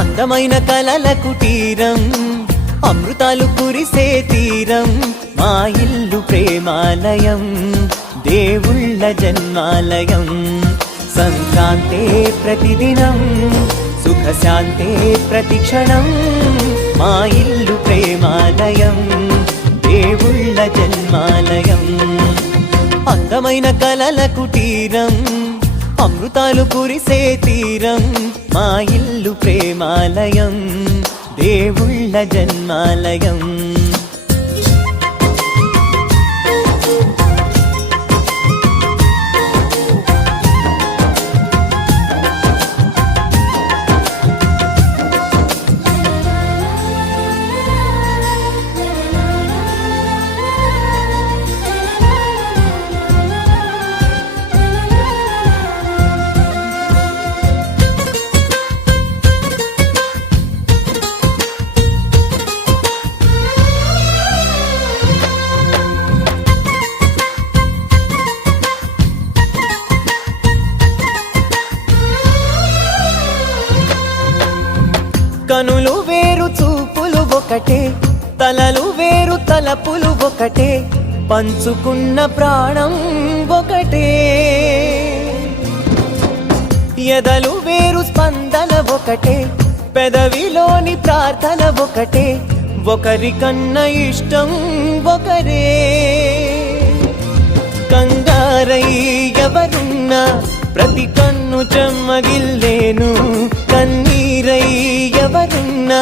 అందమైన కలల కుటీరం, అమృతాలు కురిసే తీరం, మా ఇల్లు ప్రేమాలయం, దేవుళ్ళ జన్మాలయం. సంక్రాంతే ప్రతిదినం, సుఖశాంతే ప్రతిక్షణం, మా ఇల్లు ప్రేమాలయం, దేవుళ్ళ జన్మాలయం. అందమైన కలల కుటీరం, అమృతాలు కురిసే తీరం, మా ఇల్లు ప్రేమాలయం, దేవుళ్ళ జన్మాలయం. కనులు వేరు చూపులు ఒకటే, తలలు వేరు తలపులు ఒకటే, పంచుకున్న ప్రాణం ఒకటే. ఎదలు వేరు స్పందన ఒకటే, పెదవిలోని ప్రార్థన ఒకటే, ఒకరికన్నా ఇష్టం ఒకరే. కంగారై ఎవరున్నా ప్రతి కన్ను చెమ్మగిల్లేను, కన్నీరై ఎవరున్నా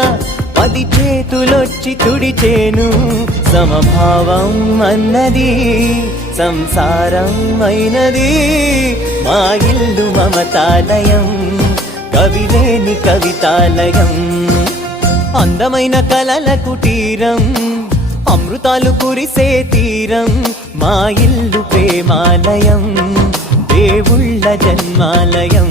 10 చేతులొచ్చి తుడిచేను. సమభావం అన్నది సంసారం అయినది, మా ఇల్లు మమతాలయం, కవిలేని కవితాలయం. అందమైన కలల కుటీరం, అమృతాలు కురిసే తీరం, మా ఇల్లు ప్రేమాలయం, దేవుళ్ళ జన్మాలయం.